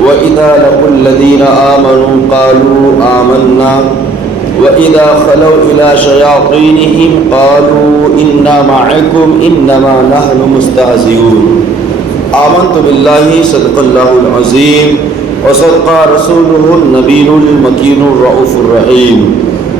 وَإِذَا لَقُوا الَّذِينَ آمَنُوا قَالُوا آمَنَّا وَإِذَا خَلَوْا إِلَى شَيَاطِينِهِمْ قَالُوا إِنَّا مَعَكُمْ إِنَّمَا نَحْنُ مُسْتَهْزِئُونَ آمنت باللہ صدق اللہ العظیم وصدق رسولہ النبی المکین الرؤوف الرحیم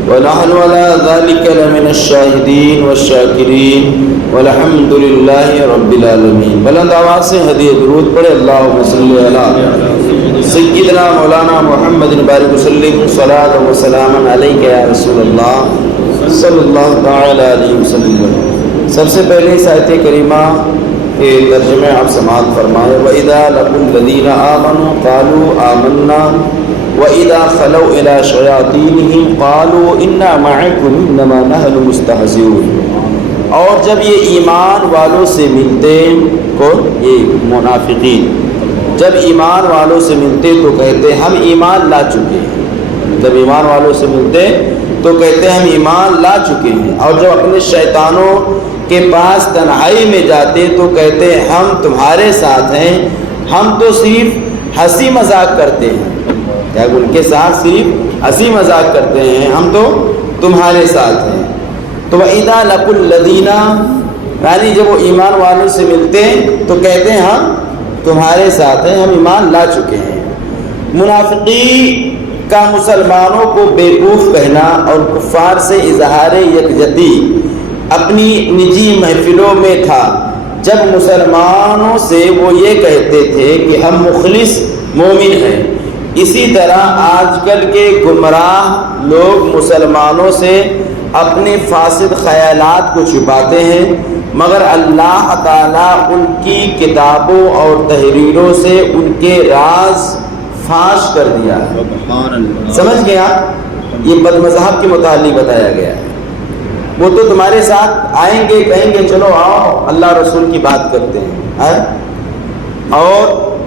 ونحن على ذلك لمن الشاہدین والشاکرین والحمد للہ رب العالمین۔ بلند آواز سے ہدیہ درود پڑھے اللہم صلی علی سیدنا مولانا محمد بارک وسلم صلاۃ و سلام علیک یا رسول اللہ صلی اللہ تعالی علیہ وسلم۔ سب سے پہلے اس آیت کریمہ کے ترجمے آپ سماعت فرمائے۔ وَإِذَا لَقُوا الَّذِينَ آمَنُوا قَالُوا آمَنَّا وَإِذَا خَلَوْا إِلَى شَيَاطِينِهِمْ قَالُوا إِنَّا مَعَكُمْ إِنَّمَا نَحْنُ مُسْتَهْزِئُونَ۔ اور جب یہ ایمان والوں سے ملتے یہ منافقین جب ایمان والوں سے ملتے تو کہتے ہم ایمان لا چکے ہیں۔ جب ایمان والوں سے ملتے تو کہتے ہم ایمان لا چکے ہیں، اور جب اپنے شیطانوں کے پاس تنہائی میں جاتے تو کہتے ہم تمہارے ساتھ ہیں، ہم تو صرف ہنسی مذاق کرتے ہیں، کیا ان کے ساتھ صرف ہنسی مذاق کرتے ہیں، ہم تو تمہارے ساتھ ہیں۔ تو وَإِذَا لَقُوا الَّذِينَ یعنی جب وہ ایمان والوں سے ملتے تو کہتے ہیں ہم تمہارے ساتھ ہیں، ہم ایمان لا چکے ہیں۔ منافقی کا مسلمانوں کو بیوقوف کہنا اور کفار سے اظہار یکجہتی اپنی نجی محفلوں میں تھا، جب مسلمانوں سے وہ یہ کہتے تھے کہ ہم مخلص مومن ہیں۔ اسی طرح آج کل کے گمراہ لوگ مسلمانوں سے اپنے فاسد خیالات کو چھپاتے ہیں، مگر اللہ تعالیٰ ان کی کتابوں اور تحریروں سے ان کے راز فاش کر دیا ہے۔ سمجھ گئے آپ؟ یہ بد مذہب کے متعلق بتایا گیا ہے۔ وہ تو تمہارے ساتھ آئیں گے، کہیں گے چلو آؤ اللہ رسول کی بات کرتے ہیں، اور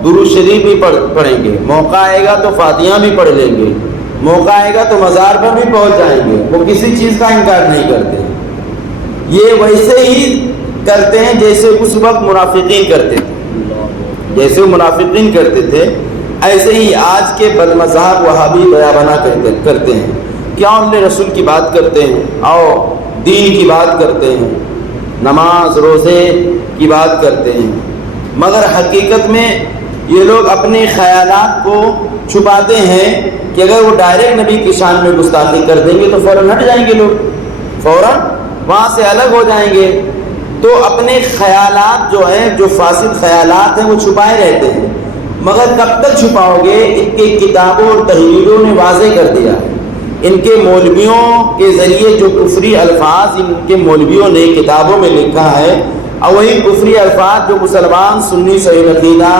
درود شریف بھی پڑھیں گے، موقع آئے گا تو فاتحہ بھی پڑھ لیں گے، موقع آئے گا تو مزار پر بھی پہنچ جائیں گے، وہ کسی چیز کا انکار نہیں کرتے۔ یہ ویسے ہی کرتے ہیں جیسے اس وقت منافقین کرتے تھے، جیسے وہ منافقین کرتے تھے ایسے ہی آج کے بد مذہب وہابی بیابانہ کرتے ہیں۔ کیا انہیں رسول کی بات کرتے ہیں، آؤ دین کی بات کرتے ہیں، نماز روزے کی بات کرتے ہیں، مگر حقیقت میں یہ لوگ اپنے خیالات کو چھپاتے ہیں کہ اگر وہ ڈائریکٹ نبی کی شان میں گستاخی کر دیں گے تو فوراً ہٹ جائیں گے، لوگ فوراً وہاں سے الگ ہو جائیں گے۔ تو اپنے خیالات جو ہیں، جو فاسد خیالات ہیں، وہ چھپائے رہتے ہیں، مگر کب تک چھپاؤ گے؟ ان کے کتابوں اور تحریروں نے واضح کر دیا ہے۔ ان کے مولویوں کے ذریعے جو کفری الفاظ ان کے مولویوں نے کتابوں میں لکھا ہے، اور وہی کفری الفاظ جو مسلمان سنی صحیح عقیدہ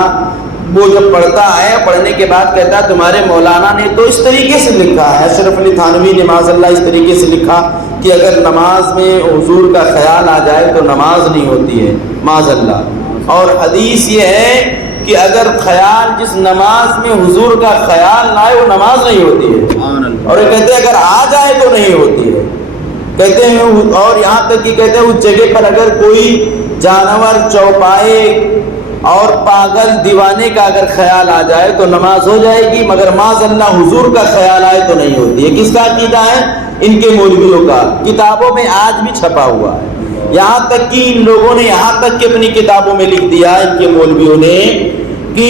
وہ جب پڑھتا ہے، پڑھنے کے بعد کہتا ہے تمہارے مولانا نے تو اس طریقے سے لکھا ہے، اشرف علی تھانوی نے معاذ اللہ اس طریقے سے لکھا کہ اگر نماز میں حضور کا خیال آ جائے تو نماز نہیں ہوتی ہے، معاذ اللہ۔ اور حدیث یہ ہے کہ اگر خیال جس نماز میں حضور کا خیال نہ آئے وہ نماز نہیں ہوتی ہے، اور یہ کہتے ہیں اگر آ جائے تو نہیں ہوتی ہے، کہتے ہیں۔ اور یہاں تک کہ کہتے ہیں اس جگہ پر اگر کوئی جانور، چوپائے اور پاگل دیوانے کا اگر خیال آ جائے تو نماز ہو جائے گی، مگر معاذ اللہ حضور کا خیال آئے تو نہیں ہوتی ہے۔ کس کا عقیدہ ہے؟ ان کے مولویوں کا، کتابوں میں آج بھی چھپا ہوا ہے۔ یہاں تک کہ ان لوگوں نے یہاں تک کہ اپنی کتابوں میں لکھ دیا ان کے مولویوں نے کہ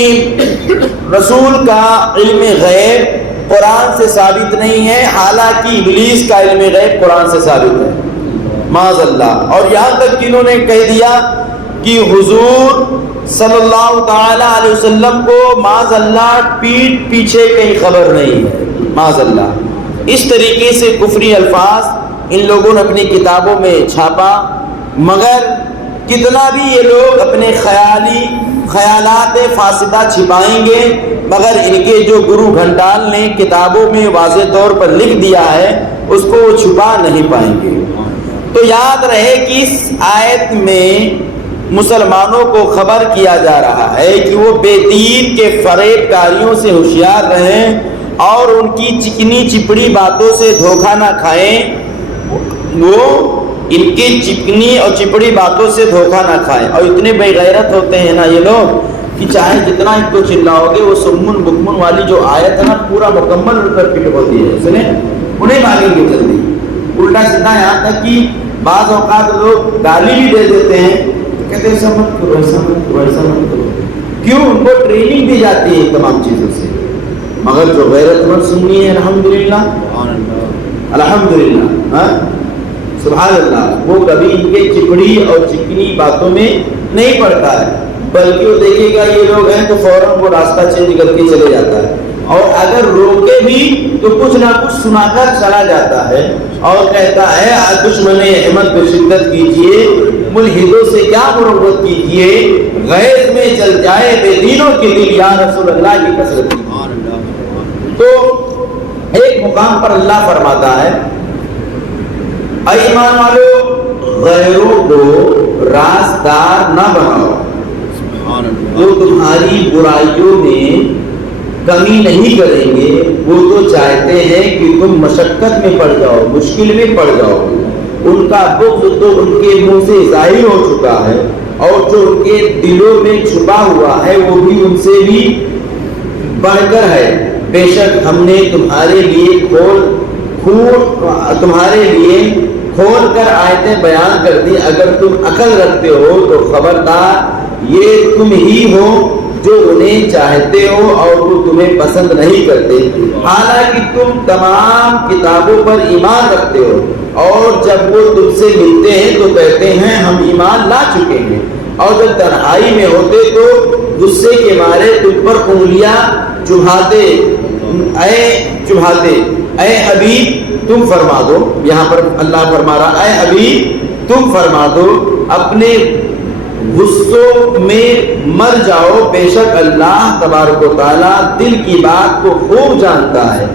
رسول کا علم غیب قرآن سے ثابت نہیں ہے، حالانکہ ابلیس کا علم غیب قرآن سے ثابت ہے، معاذ اللہ۔ اور یہاں تک کہ انہوں نے کہہ دیا کہ حضور صلی اللہ تعالی علیہ وسلم کو معاذ اللہ پیٹھ پیچھے کہیں خبر نہیں ہے، معاذ اللہ۔ اس طریقے سے کفری الفاظ ان لوگوں نے اپنی کتابوں میں چھاپا، مگر کتنا بھی یہ لوگ اپنے خیالات فاسدہ چھپائیں گے، مگر ان کے جو گرو گھنٹال نے کتابوں میں واضح طور پر لکھ دیا ہے اس کو وہ چھپا نہیں پائیں گے۔ تو یاد رہے کہ اس آیت میں مسلمانوں کو خبر کیا جا رہا ہے کہ وہ بے دین کے فریب کاریوں سے ہوشیار رہیں اور ان کی چکنی چپڑی باتوں سے دھوکہ نہ کھائیں، وہ ان کی چکنی اور چپڑی باتوں سے دھوکہ نہ کھائیں۔ اور اتنے بے غیرت ہوتے ہیں نا یہ لوگ کہ چاہے جتنا ان کو چلاؤ گے وہ سمن بکمن والی جو آیت ہے نا پورا مکمل ان پر فٹ ہوتی ہے، سنیں انہیں مانگیں گے جلدی۔ الٹا سیدھا یہاں تک کہ بعض اوقات لوگ گالی بھی دے دیتے ہیں، کہتے ہیں ایسا مت کرو، ایسا مت کرو، ایسا مت کرو۔ کیوں؟ ان کو ٹریننگ دی جاتی ہے تمام چیزوں سے۔ مگر جو غیرت مند سنی ہے الحمدللہ الحمدللہ، ہاں سبحان اللہ، وہ کبھی ان کے چپڑی اور چکنی باتوں میں نہیں پڑتا ہے، بلکہ وہ دیکھے گا یہ لوگ ہیں تو فوراً وہ راستہ چینج کر کے چلے جاتا ہے، اور اگر روکے بھی تو کچھ نہ کچھ سنا کر چلا جاتا ہے اور کہتا ہے دشمن احمد پہ شدت کیجیے، ملحدوں سے کیا مربت کیجیے، غیظ میں چل جائے بے دینوں کے دل یا رسول اللہ کی کثرت۔ تو ایک مقام پر اللہ فرماتا ہے اے ایمان والو غیروں کو رازدار نہ بناؤ، وہ تمہاری برائیوں میں کمی نہیں کریں گے، وہ تو چاہتے ہیں کہ تم مشقت میں پڑ جاؤ، مشکل میں پڑ جاؤ۔ ان کا بغض تو ان کے منہ سے ظاہر ہو چکا ہے، اور جو ان کے دلوں میں چھپا ہوا ہے وہ بھی ان سے بھی بڑھ کر ہے۔ بے شک ہم نے تمہارے لیے کھول کر آیتیں بیان کر دی، اگر تم عقل رکھتے ہو تو خبردار یہ تم ہی ہو جو انہیں چاہتے ہو اور وہ تمہیں پسند نہیں کرتے، حالانکہ تم تمام کتابوں پر ایمان رکھتے ہو، اور جب وہ تم سے ملتے ہیں تو کہتے ہیں ہم ایمان لا چکے ہیں، اور جب تنہائی میں ہوتے تو غصے کے مارے تم پر انگلیاں چبھاتے، اے حبیب تم فرما دو، یہاں پر اللہ فرما رہا اے حبیب تم فرما دو اپنے غصوں میں مر جاؤ، بے شک اللہ تبارک و تعالیٰ دل کی بات کو خوب جانتا ہے۔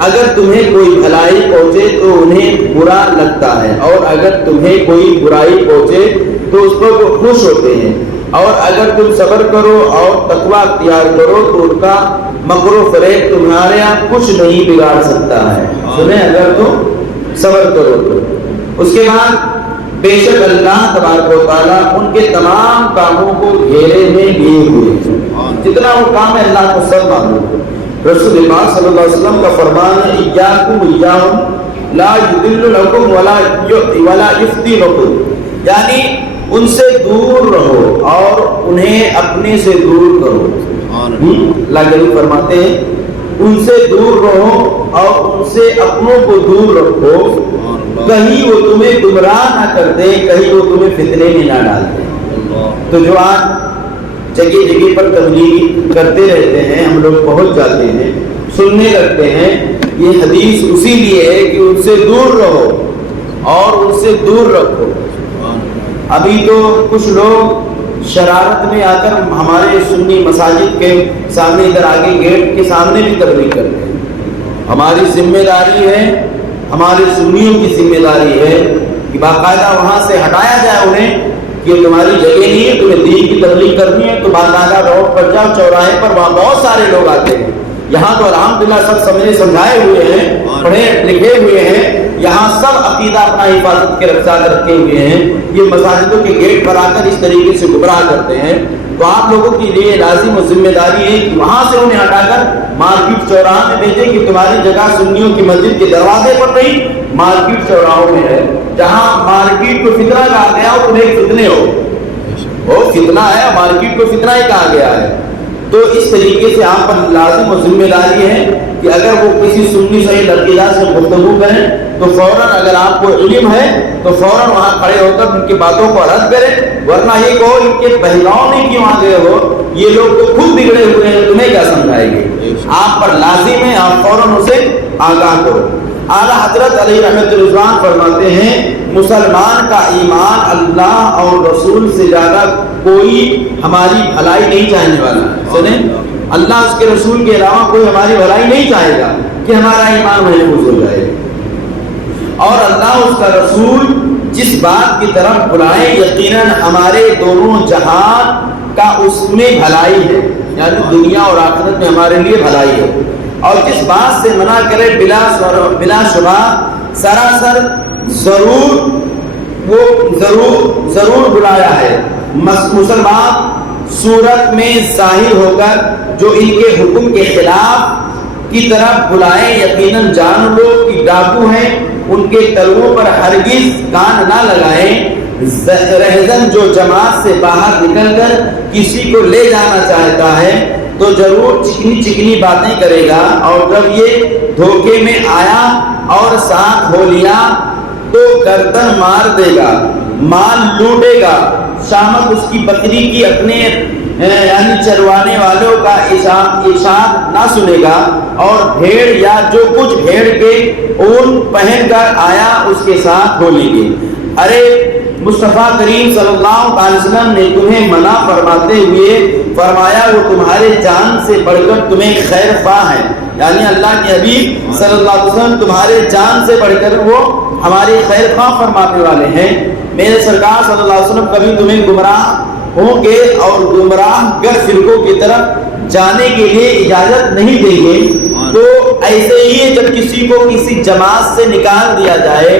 اگر تمہیں کوئی بھلائی پہنچے تو انہیں برا لگتا ہے، اور اگر تمہیں کوئی برائی پہنچے تو اس پر وہ خوش ہوتے ہیں، اور اگر تم صبر کرو اور تقوی اختیار کرو تو ان کا مکر و فریب تمہارے یہاں کچھ نہیں بگاڑ سکتا ہے۔ سنیں اگر تم صبر کرو تو۔ اس کے بعد بے شک اللہ تبارک و تعالیٰ ان کے تمام کاموں کو گھیرے میں لیے ہوئے ہیں، جتنا وہ کام ہے اللہ کو سب معلوم ہے۔ رسول اللہ صلی اللہ علیہ وسلم کا فرمان ہے ایاکم ایاہم لا یضل لکم ولا یفتی لکم، یعنی ان سے دور رہو اور انہیں اپنے سے دور کرو۔ اللہ جل فرماتے ہیں ان سے دور رہو اور ان سے اپنوں کو دور رکھو، کہیں وہ تمہیں گمراہ نہ کر دے، کہیں وہ تمہیں فتنے میں نہ ڈال دے۔ تو جو آج جگہ جگہ پر تبلیغ کرتے رہتے ہیں، ہم لوگ پہنچ جاتے ہیں، سننے لگتے ہیں، یہ حدیث اسی لیے ہے کہ ان سے دور رہو اور ان سے دور رکھو۔ ابھی تو کچھ لوگ شرارت میں آ کر ہمارے سنی مساجد کے سامنے ادھر آگے گیٹ کے سامنے بھی تبلیغ کرتے ہیں۔ ہماری ذمہ داری ہے، ہمارے سنیوں کی ذمہ داری ہے کہ باقاعدہ وہاں سے ہٹایا جائے انہیں کہ یہ تمہاری جگہ نہیں ہے، تمہیں دین کی تبلیغ کرنی ہے تو باقاعدہ روڈ پر جاؤ، چوراہے پر، وہاں بہت سارے لوگ آتے ہیں۔ یہاں تو الحمدللہ سب سمجھائے ہوئے ہیں، پڑھے لکھے ہوئے ہیں، یہاں سب عقیدہ اپنا حفاظت کے رکھے ہوئے ہیں، یہ مساجدوں کے گیٹ پر آ کر اس طریقے سے گمراہ کرتے ہیں۔ تو آپ لوگوں کے لیے لازم و ذمہ داری ہے کہ وہاں سے انہیں ہٹا کر مارکیٹ چوراہا میں بھیجیں کہ تمہاری جگہ سنیوں کی مسجد کے دروازے پر نہیں، مارکیٹ چوراہوں میں ہے، جہاں مارکیٹ کو فتنہ کہا گیا ہو تمہیں فتنے ہو، وہ فتنہ ہے، مارکیٹ کو فتنہ ہی کہا گیا ہے۔ تو اس طریقے سے آپ پر لازم و ذمہ داری ہے کہ اگر وہ کسی سنی صحیح عقیدہ سے گفتگو کریں تو فوراً اگر آپ کو علم ہے تو فوراً وہاں کھڑے ہو کر ان کی باتوں کو رد کریں، ورنہ یہ کہو ان کے بہلاؤ میں کیوں آ گئے ہو، یہ لوگ تو خود بگڑے ہوئے ہیں، تمہیں کیا سمجھائیں گے۔ آپ پر لازم ہے آپ فوراً اسے آگاہ کرو۔ اعلیٰ حضرت علیہ رحمۃ رضوان فرماتے ہیں مسلمان کا ایمان اللہ اور رسول سے زیادہ کوئی ہماری بھلائی نہیں چاہنے والا۔ سنیں اللہ اس کے رسول کے علاوہ کوئی ہماری بھلائی نہیں چاہے گا کہ ہمارا ایمان محفوظ ہو جائے، اور اللہ اس کا رسول جس بات کی طرف بلائیں یقیناً ہمارے دونوں جہان کا اس میں بھلائی ہے، یعنی دنیا اور آخرت میں ہمارے لیے بھلائی ہے، اور جس بات سے منع کرے بلا شبہ سراسر ضرور بلایا ہے۔ مسلمان صورت میں ظاہر ہو کر جو ان کے حکم کے خلاف کی طرف بلائیں، یقیناً جان لو کہ ڈاکو ہیں، ان کے تلووں پر ہرگز کان نہ لگائیں۔ رہزن جو جماعت سے باہر نکل کر کسی کو لے جانا چاہتا ہے تو ضرور چکنی چکنی باتیں کرے گا، اور جب یہ دھوکے میں آیا اور ساتھ ہو لیا تو گردن مار دے گا، مال لوٹے گا، شامت اس کی بکری کی اپنے یعنی چروانے والوں کا ارشاد نہ سنے گا، اور بھیڑ یا جو کچھ بھیڑ کے اون پہن کر آیا اس کے ساتھ بولیں گے۔ ارے مصطفیٰ کریم صلی اللہ علیہ وسلم نے تمہیں منع فرماتے ہوئے فرمایا وہ تمہارے جان سے بڑھ کر تمہیں خیر خواہ ہے، یعنی اللہ کے حبیب صلی اللہ علیہ وسلم تمہارے جان سے بڑھ کر وہ ہماری خیر خواہ فرمانے والے ہیں۔ میرے سرکار صلی اللہ علیہ وسلم کبھی تمہیں گمراہ ہوں گے اور گمراہ گر فرقوں کی طرف جانے کے لیے اجازت نہیں دیں گے۔ تو ایسے ہی جب کسی کو کسی جماعت سے نکال دیا جائے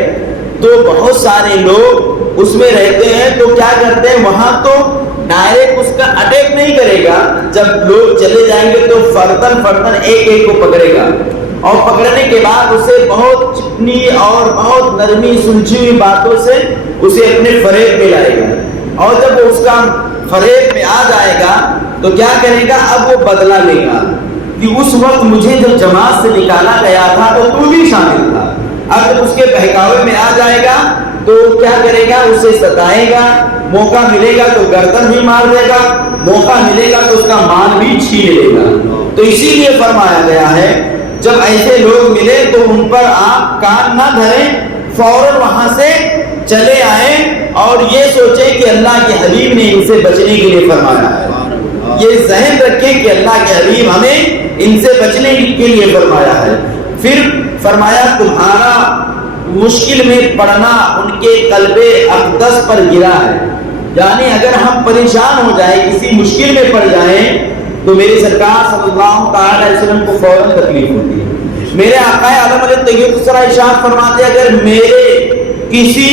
تو بہت سارے لوگ اس میں رہتے ہیں، تو کیا کرتے ہیں وہاں تو ڈائریکٹ اس کا اٹیک نہیں کرے گا، جب لوگ چلے جائیں گے تو فردن فردن ایک ایک کو پکڑے گا، اور پکڑنے کے بعد اسے بہت چکنی اور بہت نرمی سلجھی ہوئی باتوں سے اسے اپنے فریب میں لائے گا، اور جب وہ اس کا فریب میں آ جائے گا تو کیا کرے گا، اب وہ بدلہ لے گا کہ اس وقت مجھے جب جماعت سے نکالا گیا تھا تو بھی شامل تھا۔ اب جب اس کے بہکاوے میں آ جائے گا تو کیا کرے گا، اسے ستائے گا، موقع ملے گا تو گردن بھی مار دے گا، موقع ملے گا تو اس کا مال بھی چھین لے گا۔ تو اسی لیے فرمایا گیا ہے جب ایسے لوگ ملے تو ان پر آپ کان نہ دھریں، فوراً وہاں سے چلے آئیں اور یہ سوچیں کہ اللہ کے حبیب نے ان سے بچنے کے لیے فرمایا ہے۔ یہ ذہن رکھیں کہ اللہ کے حبیب ہمیں ان سے بچنے کے لیے فرمایا ہے۔ پھر فرمایا تمہارا مشکل میں پڑنا ان کے قلب اقدس پر گرا ہے، یعنی اگر ہم پریشان ہو جائیں، کسی مشکل میں پڑ جائیں تو میرے سرکار صلی اللہ علیہ وسلم کو فوراً تکلیف ہوتی ہے۔ میرے آقا عالم علیہ طیب السرا ارشاد فرماتے اگر میرے کسی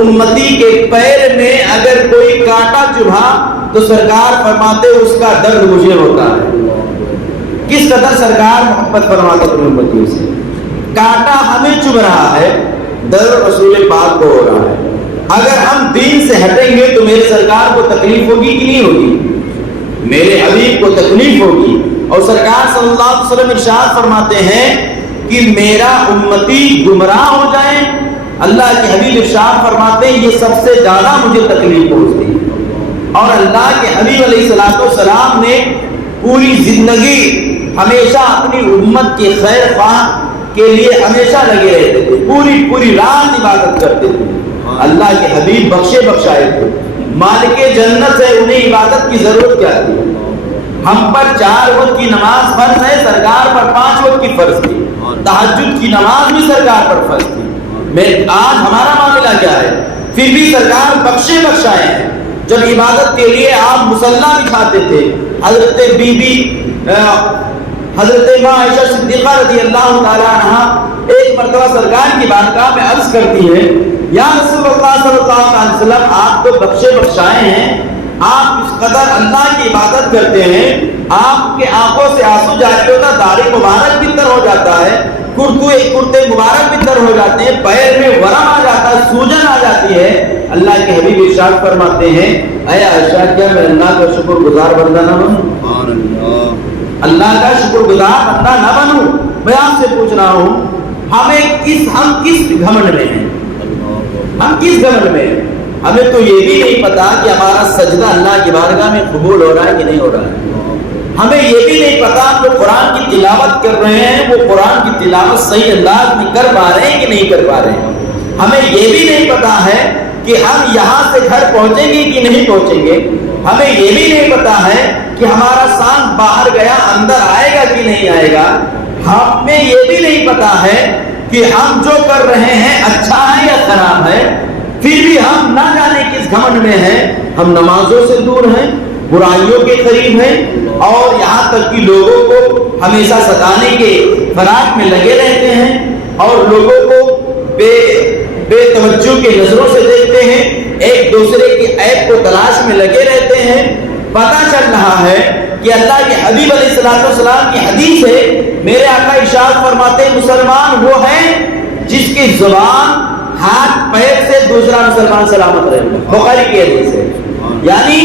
امتی کے پیر میں اگر کوئی کانٹا چبھا تو سرکار فرماتے اس کا درد مجھے ہوتا ہے۔ کس قدر سرکار محبت فرماتے اپنے امتیوں سے، کانٹا ہمیں چبھ رہا ہے، درد رسول پاک کو ہو رہا ہے۔ اگر ہم دین سے ہٹیں گے تو میرے سرکار کو تکلیف ہوگی کہ نہیں ہوگی، میرے حبیب کو تکلیف ہوگی۔ اور سرکار صلی اللہ علیہ وسلم ارشاد فرماتے ہیں کہ میرا امتی گمراہ ہو جائے، اللہ کے حبیب ارشاد فرماتے ہیں یہ سب سے زیادہ مجھے تکلیف پہنچتی ہے۔ اور اللہ کے حبیب علیہ السلام نے پوری زندگی ہمیشہ اپنی امت کے خیر خواہ کے لیے ہمیشہ لگے رہتے تھے، پوری رات عبادت کرتے تھے۔ اللہ کے حبیب بخشے بخشائے تھے، مالک جنت ہے، انہیں عبادت کی ضرورت کیا تھی؟ ہم پر 4 وقت کی نماز فرض ہے، سرکار پر 5 وقت کی فرض تھی، تہجد کی نماز بھی سرکار پر فرض تھی۔ آج ہمارا معاملہ کیا ہے؟ پھر بھی سرکار بخشے بخشائے ہیں۔ جب عبادت کے لیے آپ مصلی بچھاتے تھے، حضرت بی بی حضرت ماں عائشہ صدیقہ رضی اللہ تعالیٰ عنہ ایک مرتبہ سرکار کی بارگاہ میں عرض کرتی ہے یا رسول اللہ صلی اللہ علیہ وسلم آپ تو بخشے بخشائے ہیں، آپ اس قدر اللہ کی عبادت کرتے ہیں، آپ کے آنکھوں سے آنسو جاری ہوتا، داڑھی مبارک بھی تر ہو جاتا ہے، کرتے مبارک بھی تر ہو جاتے ہیں، پیر میں ورم آ جاتا ہے، سوجن آ جاتی ہے۔ اللہ کے حبیب ارشاد فرماتے ہیں اے عائشہ کیا میں اللہ کا شکر گزار بندہ نہ بنوں؟ اللہ کا شکر گزار بندہ نہ بنوں؟ میں آپ سے پوچھ رہا ہوں ہم کس گھمنڈ میں ہیں؟ ہم کس گھمنڈ میں ہیں؟ ہمیں تو یہ بھی نہیں پتا کہ ہمارا سجدہ اللہ کی بارگاہ میں قبول ہو رہا ہے کہ نہیں ہو رہا ہے۔ ہمیں یہ بھی نہیں پتا ہم جو قرآن کی تلاوت کر رہے ہیں وہ قرآن کی تلاوت صحیح انداز میں کر پا رہے ہیں کہ نہیں کر پا رہے ہیں۔ ہمیں یہ بھی نہیں پتا ہے کہ ہم یہاں سے گھر پہنچیں گے کہ نہیں پہنچیں گے۔ ہمیں یہ بھی نہیں پتا ہے کہ ہمارا سانس باہر گیا اندر آئے گا کہ نہیں آئے گا۔ ہمیں یہ بھی نہیں پتا ہے کہ ہم جو کر رہے ہیں اچھا ہے یا خراب ہے، پھر بھی ہم نہ جانے کس گھمنڈ میں ہیں۔ ہم نمازوں سے دور ہیں، برائیوں کے قریب ہیں، اور یہاں تک کہ لوگوں کو ہمیشہ ستانے کے فراق میں لگے رہتے ہیں، اور لوگوں کو بے توجہ کے نظروں سے دیکھتے ہیں، ایک دوسرے کی عیب کو تلاش میں لگے رہتے ہیں۔ پتہ چل رہا ہے کہ اللہ کے حبیب علیہ السلام کی حدیث ہے، میرے آقا ارشاد فرماتے ہیں مسلمان وہ ہے جس کی زبان ہاتھ پیر سے دوسرا مسلمان سلامت رہے. بخاری کی حدیث ہے. یعنی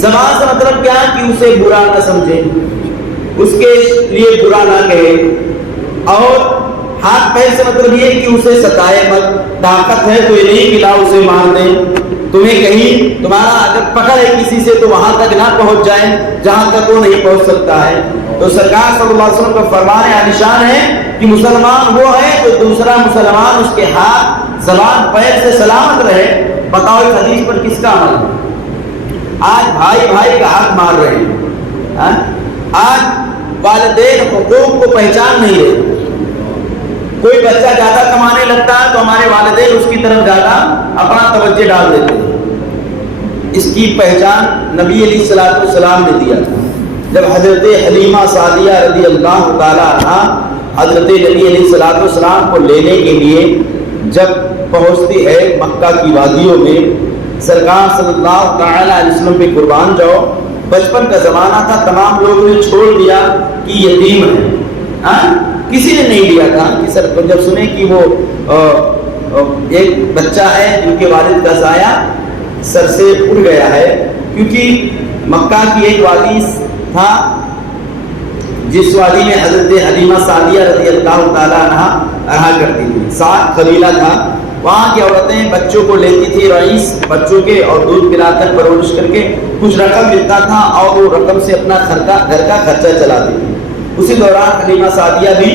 زبان سے مطلب کیا کہ اسے برا نہ سمجھے، اس کے لیے برا نہ کہے، اور ہاتھ پیر سے مطلب یہ کہ اسے ستائے مت. طاقت ہے تو یہ نہیں کہ لاؤ اسے مار دیں، تمہیں کہیں تمہارا اگر پکڑ ہے کسی سے تو وہاں تک نہ پہنچ جائے جہاں تک وہ نہیں پہنچ سکتا ہے. تو سرکار صلی اللہ علیہ وسلم کا فرمان عالیشان ہے کہ مسلمان وہ ہے جو دوسرا مسلمان اس کے ہاتھ زبان پیر سے سلامت رہے. بتاؤ اس حدیث پر کس کا عمل ہے؟ آج بھائی بھائی کا ہاتھ مار رہے ہیں. آج والدین حقوق کو پہچان نہیں ہے. کوئی بچہ زیادہ کمانے لگتا ہے تو ہمارے والدین اس کی طرف زیادہ اپنا توجہ ڈال دیتے ہیں. اس کی پہچان نبی علیہ الصلوۃ والسلام نے دیا تھا. جب حضرت حلیمہ سعدیہ رضی اللہ تعالی عنہا حضرت نبی علیہ الصلوۃ والسلام کو لینے کے لیے جب پہنچتی ہے مکہ کی وادیوں میں، سرکار صلی اللہ تعالی علیہ وسلم پہ قربان جاؤ، بچپن کا زمانہ تھا، تمام لوگوں نے چھوڑ دیا کہ یتیم ہے. کسی نے نہیں لیا تھا کہ سر جب سنے کہ وہ ایک بچہ ہے جن کے والد کا سایہ سر سے اڑ گیا ہے. کیونکہ مکہ کی ایک وادی تھا جس وادی میں حضرت حلیمہ سعدیہ رضی اللہ تعالیٰ عنہ رہا کرتی تھی. سعد قبیلہ تھا. وہاں کی عورتیں بچوں کو لیتی تھی، رئیس بچوں کے، اور دودھ پلا کر پرورش کر کے کچھ رقم ملتا تھا اور وہ رقم سے اپنا گھر کا خرچہ چلاتی تھی. اسی دوران حلیمہ سعدیہ بھی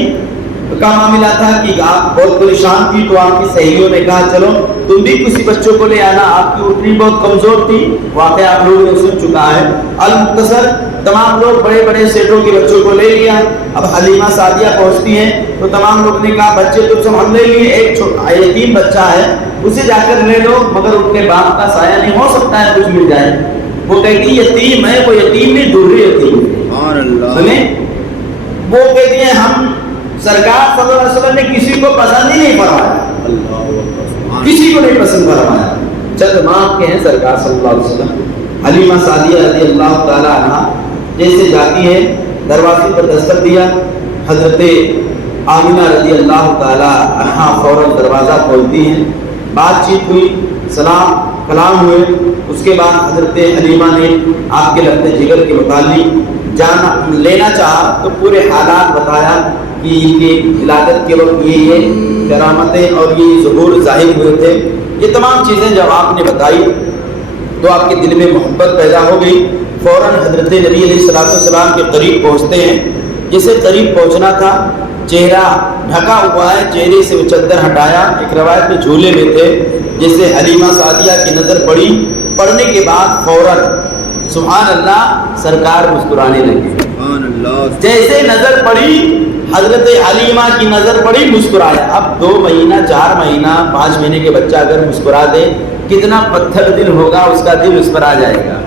کا معاملہ تھا کہ آپ بہت پریشان تھی تو آپ کی سہیلیوں نے کہا چلو تم بھی کسی بچوں کو لے آنا. آپ کی اٹھنی بہت کمزور تھی، واقعہ آپ لوگوں نے سن چکا ہے. المختصر تمام لوگ بڑے بڑے سیٹوں کے بچوں کو لے لیا. اب حلیمہ سعدیہ پہنچتی ہیں تو تمام لوگ نے کہا بچے تو سب ہم لے لیے، ایک یتیم بچہ ہے اسے جا کر لے لو، مگر ان کے باپ کا سایہ نہیں ہو سکتا ہے کچھ مل جائے. وہ کہتی یتیم ہے، وہ یتیم نہیں دوسری یتیم. سنیں وہ کہتی ہیں ہم سرکار صلی اللہ علیہ وسلم نے کسی کو پسند ہی نہیں فرمایا، کسی کو نہیں پسند فرمایا. چند ماہ کے ہیں سرکار صلی اللہ علیہ وسلم. حلیمہ سعدیہ رضی اللہ تعالی عنہ جیسے جاتی ہے دروازے پر دستک دیا، حضرت آمنہ رضی اللہ تعالی عنہ فوراً دروازہ کھولتی ہیں. بات چیت ہوئی، سلام کلام ہوئے. اس کے بعد حضرت حلیمہ نے آپ کے لگتے جگر کے متعلق جانا لینا چاہا تو پورے حالات بتایا کہ ان کی ولادت کے وقت یہ کرامتیں اور یہ ظہور ظاہر ہوئے تھے. یہ تمام چیزیں جب آپ نے بتائی تو آپ کے دل میں محبت پیدا ہو گئی. فوراً حضرت نبی علیہ السلام کے قریب پہنچتے ہیں. جسے قریب پہنچنا تھا چہرہ ڈھکا ہوا ہے، چہرے سے وہ چادر ہٹایا. ایک روایت میں جھولے میں تھے. جیسے حلیمہ سعدیہ کی نظر پڑی، پڑھنے کے بعد فوراً سبحان اللہ سرکار مسکرانے لگے. جیسے نظر پڑی حضرت حلیمہ کی نظر پڑی مسکرایا. اب 2 مہینہ 4 مہینہ 5 مہینے کے بچہ اگر مسکرا دے کتنا پتھر دل ہوگا، اس کا دل اس پر آ جائے گا.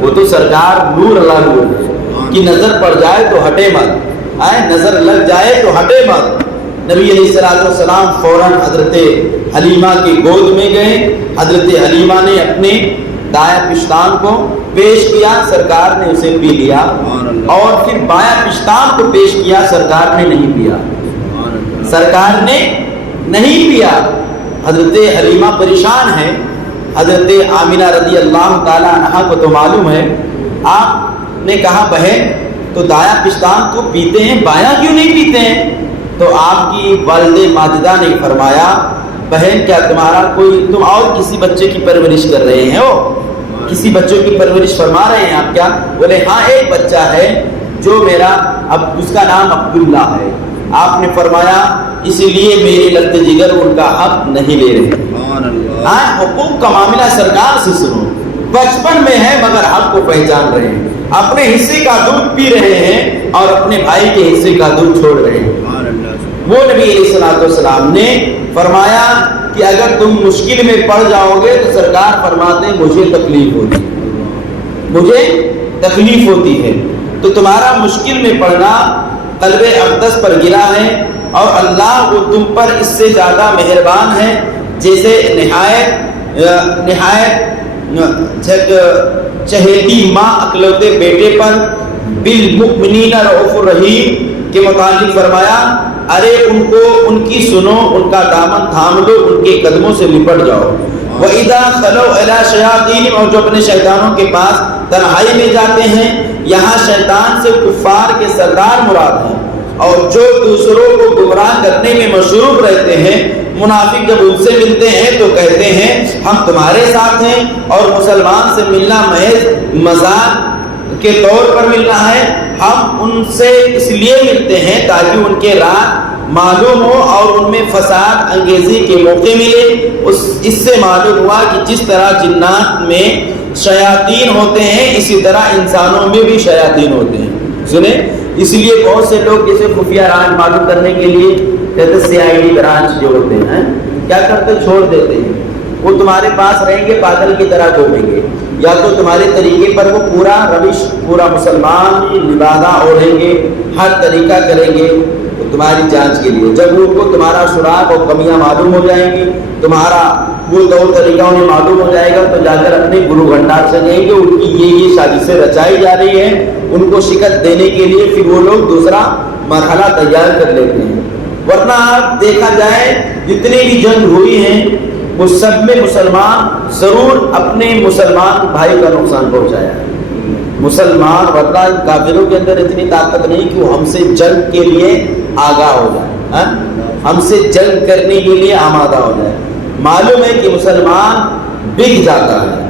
وہ تو سرکار نور اللہ نور ہے کہ نظر پڑ جائے تو ہٹے مت، نظر لگ جائے تو ہٹے مت. نبی علیہ السلام فوراً حضرت حلیمہ کی گود میں گئے. حضرت حلیمہ نے اپنے دایاں پشتان کو پیش کیا، سرکار نے اسے پی لیا. اور پھر بایاں پشتان کو پیش کیا، سرکار نے نہیں پیا. سرکار نے نہیں پیا. حضرت حلیمہ پریشان ہے. حضرت آمنہ رضی اللہ تعالی عنہ کو تو معلوم ہے. آپ نے کہا بہن تو دایاں پشتان کو پیتے ہیں، بایاں کیوں نہیں پیتے ہیں؟ تو آپ کی والد ماجدہ نے فرمایا بہن کیا تم اور کسی بچے کی پرورش کر رہے ہیں؟ کسی بچوں کی پرورش فرما رہے ہیں آپ کیا؟ بولے ہاں ایک بچہ ہے جو میرا، اب اس کا نام عبداللہ ہے. آپ نے فرمایا اسی لیے میرے لگتے جگر ان کا حق نہیں لے رہے. حقوق کا معاملہ سرکار سے سنو. بچپن میں ہے مگر حق کو پہچان رہے ہیں، اپنے حصے کا دودھ پی رہے ہیں اور اپنے بھائی کے حصے کا دودھ چھوڑ رہے ہیں. وہ نبی علیہ السلام نے فرمایا کہ اگر تم مشکل میں پڑ جاؤ گے تو سرکار فرماتے مجھے تکلیف ہوتی ہے. تو تمہارا مشکل میں پڑنا قلب اقدس پر گرا ہے اور اللہ وہ تم پر اس سے زیادہ مہربان ہے جیسے نہایت چہیتی ماں اکلوتے بیٹے پر بالمؤمنین رؤوف الرحیم کے متعلق فرمایا ارے ان کو ان کی سنو، ان کا دامن تھام لو، ان کے قدموں سے لپٹ جاؤ۔ وَإِذَا خَلَوْا إِلَىٰ شَيَاطِینِهِمْ، اور جو اپنے شیطانوں کے پاس تنہائی میں جاتے ہیں، یہاں شیطان سے کفار کے سردار مراد ہیں، اور جو دوسروں کو گمراہ کرنے میں مصروف رہتے ہیں۔ منافق جب ان سے ملتے ہیں تو کہتے ہیں ہم تمہارے ساتھ ہیں، اور مسلمان سے ملنا محض مذاق کے طور پر ملنا ہے۔ ہم ان سے اس لیے ملتے ہیں تاکہ ان کے راہ معلوم ہو اور ان میں فساد انگیزی کے موقع ملے۔ اس سے معلوم ہوا کہ جس طرح جنات میں شیاطین ہوتے ہیں اسی طرح انسانوں میں بھی شیاطین ہوتے ہیں۔ سنیں، اس لیے بہت سے لوگ جیسے خفیہ رانچ معلوم کرنے کے لیے کہتے CID برانچ جو ہوتے ہیں کیا کرتے چھوڑ دیتے ہیں، وہ تمہارے پاس رہیں گے پاگل کی طرح گھومیں گے، یا تو تمہارے طریقے پر وہ پورا روش پورا مسلمان لبادہ اوڑھیں گے، ہر طریقہ کریں گے تمہاری جانچ کے لیے۔ جب ان کو تمہارا سراغ اور کمیاں معلوم ہو جائیں گی، تمہارا وہ طور طریقہ انہیں معلوم ہو جائے گا، تو جا کر اپنے گرو بھنڈار سے کہیں گے ان کی یہ سازشیں رچائی جا رہی ہیں، ان کو شکست دینے کے لیے پھر وہ لوگ دوسرا مرحلہ تیار کر لیتے ہیں۔ ورنہ آپ دیکھا جائے جتنی بھی جنگ ہوئی ہیں وہ سب میں مسلمان ضرور اپنے مسلمان بھائی کا نقصان پہنچایا ہے۔ مسلمان ورنہ کافروں کے اندر اتنی طاقت نہیں کہ وہ ہم سے جنگ کے لیے آگاہ ہو جائے، ہم سے جنگ کرنے کے لیے آمادہ ہو جائے۔ معلوم ہے کہ مسلمان بک جاتا ہے،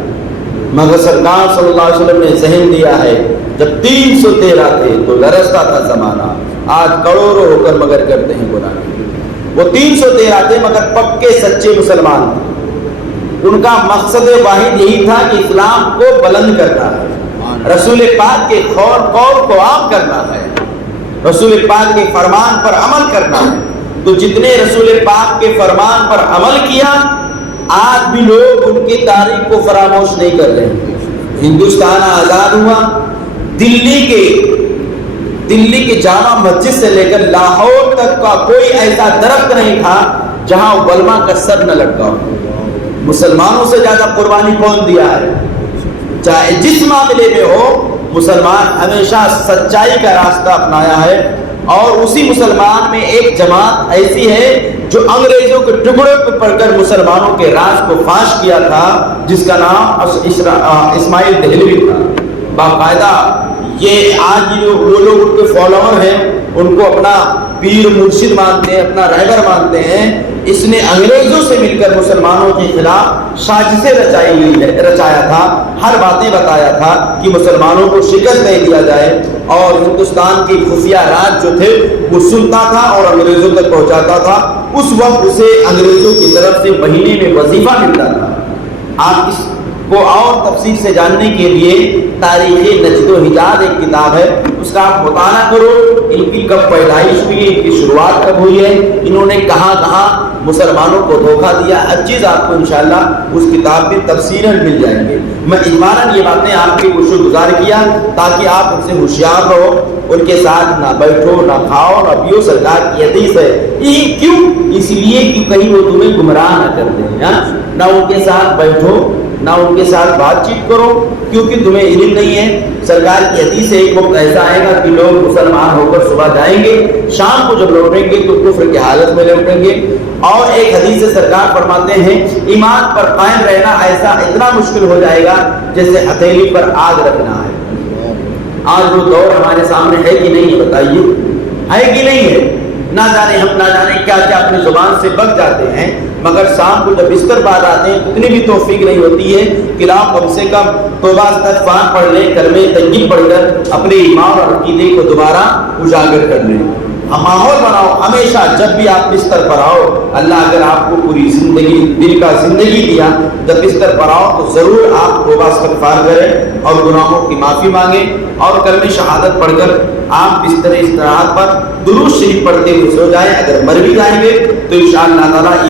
مگر سرکار صلی اللہ علیہ وسلم نے ذہن دیا ہے جب 313 تھے تو لرزتا تھا زمانہ، آج کروڑوں ہو کر مگر کرتے ہیں گناہ۔ وہ 313 تھے مگر پکے سچے مسلمان تھے، ان کا مقصد واحد یہی تھا کہ اسلام کو بلند کرنا ہے، رسول پاک کے قول کو عام کرنا ہے، رسول پاک کے فرمان پر عمل کرنا ہے۔ تو جتنے رسول پاک کے فرمان پر عمل کیا آج بھی لوگ ان کی تاریخ کو فراموش نہیں کر رہے۔ ہندوستان آزاد ہوا، دلی کے جامع مسجد سے لے کر لاہور تک کا کوئی ایسا درخت نہیں تھا جہاں علماء کا سر نہ لٹکا ہو۔ مسلمانوں سے زیادہ قربانی کون دیا ہے؟ چاہے جس معاملے میں ہو، مسلمان ہمیشہ سچائی کا راستہ اپنایا ہے، اور اسی مسلمان میں ایک جماعت ایسی ہے جو انگریزوں کے ٹکڑے پہ پڑھ کر مسلمانوں کے راز کو فاش کیا تھا، جس کا نام اسماعیل دہلوی تھا۔ باقاعدہ یہ آج وہ لوگ ان کے فالوور ہیں، ان کو اپنا پیر مرشد مانتے ہیں، اپنا رہبر مانتے ہیں۔ اس نے انگریزوں سے مل کر مسلمانوں کے خلاف سازشیں رچایا تھا، ہر باتیں بتایا تھا کہ مسلمانوں کو شکست دے دیا جائے، اور ہندوستان کی خفیہ راز جو تھے وہ سنتا تھا اور انگریزوں تک پہنچاتا تھا۔ اس وقت اسے انگریزوں کی طرف سے مہینے میں وظیفہ ملتا تھا۔ آپ اس کو اور تفصیل سے جاننے کے لیے تاریخ نجد و حجاز ایک کتاب ہے، اس کا آپ مطالعہ کرو، ان کی کب پیدائش ہوئی، ان کی شروعات کب ہوئی ہے، انہوں نے کہاں کہاں مسلمانوں کو دھوکہ دیا، ہر چیز آپ کو انشاءاللہ اس کتاب میں تفصیلاً مل جائیں گے۔ میں اجمالاً یہ باتیں آپ کی گوشت گزار کیا تاکہ آپ ان سے ہوشیار رہو، ان کے ساتھ نہ بیٹھو، نہ کھاؤ، نہ پیو، سرکار کی حدیث ہے۔ یہ کیوں؟ اس لیے کہ کہیں وہ تمہیں گمراہ نہ کر دیں، نہ ان کے ساتھ بیٹھو، نہ ان کے ساتھ بات چیت کرو، کیونکہ تمہیں علم نہیں ہے۔ سرکار کی حدیث ہے ایک وقت ایسا آئے گا کہ لوگ مسلمان ہو کر صبح جائیں گے، شام کو جب لوٹیں گے تو کفر کی حالت میں لوٹیں گے۔ اور ایک حدیث سے سرکار فرماتے ہیں ایمان پر قائم رہنا ایسا اتنا مشکل ہو جائے گا جیسے ہتھیلی پر آگ رکھنا ہے۔ آج وہ دور ہمارے سامنے ہے کہ نہیں ہے؟ بتائیے، ہے کہ نہیں ہے؟ نہ جانے کیا کیا اپنی زبان سے بک جاتے ہیں، مگر شام کو جب بستر بعد آتے ہیں اتنی بھی توفیق نہیں ہوتی ہے کہ آپ کم سے کم توبہ استغفار پڑھ لیں، کلمہ طیب پڑھ کر اپنے ایمان اور عقیدے کو دوبارہ اجاگر کر لیں۔ ماحول بناؤ، ہمیشہ جب بھی آپ بستر پر آؤ، اللہ اگر آپ کو پوری زندگی دل کا زندگی دیا، جب بستر پر آؤ تو ضرور آپ توبہ استغفار کریں اور گناہوں کی معافی مانگیں، اور کلمہ شہادت پڑھ کر آپ بستر استراحت پر درود شریف پڑھتے ہوئے سو جائیں۔ اگر مر بھی جائیں گے تو انشاءاللہ تعالی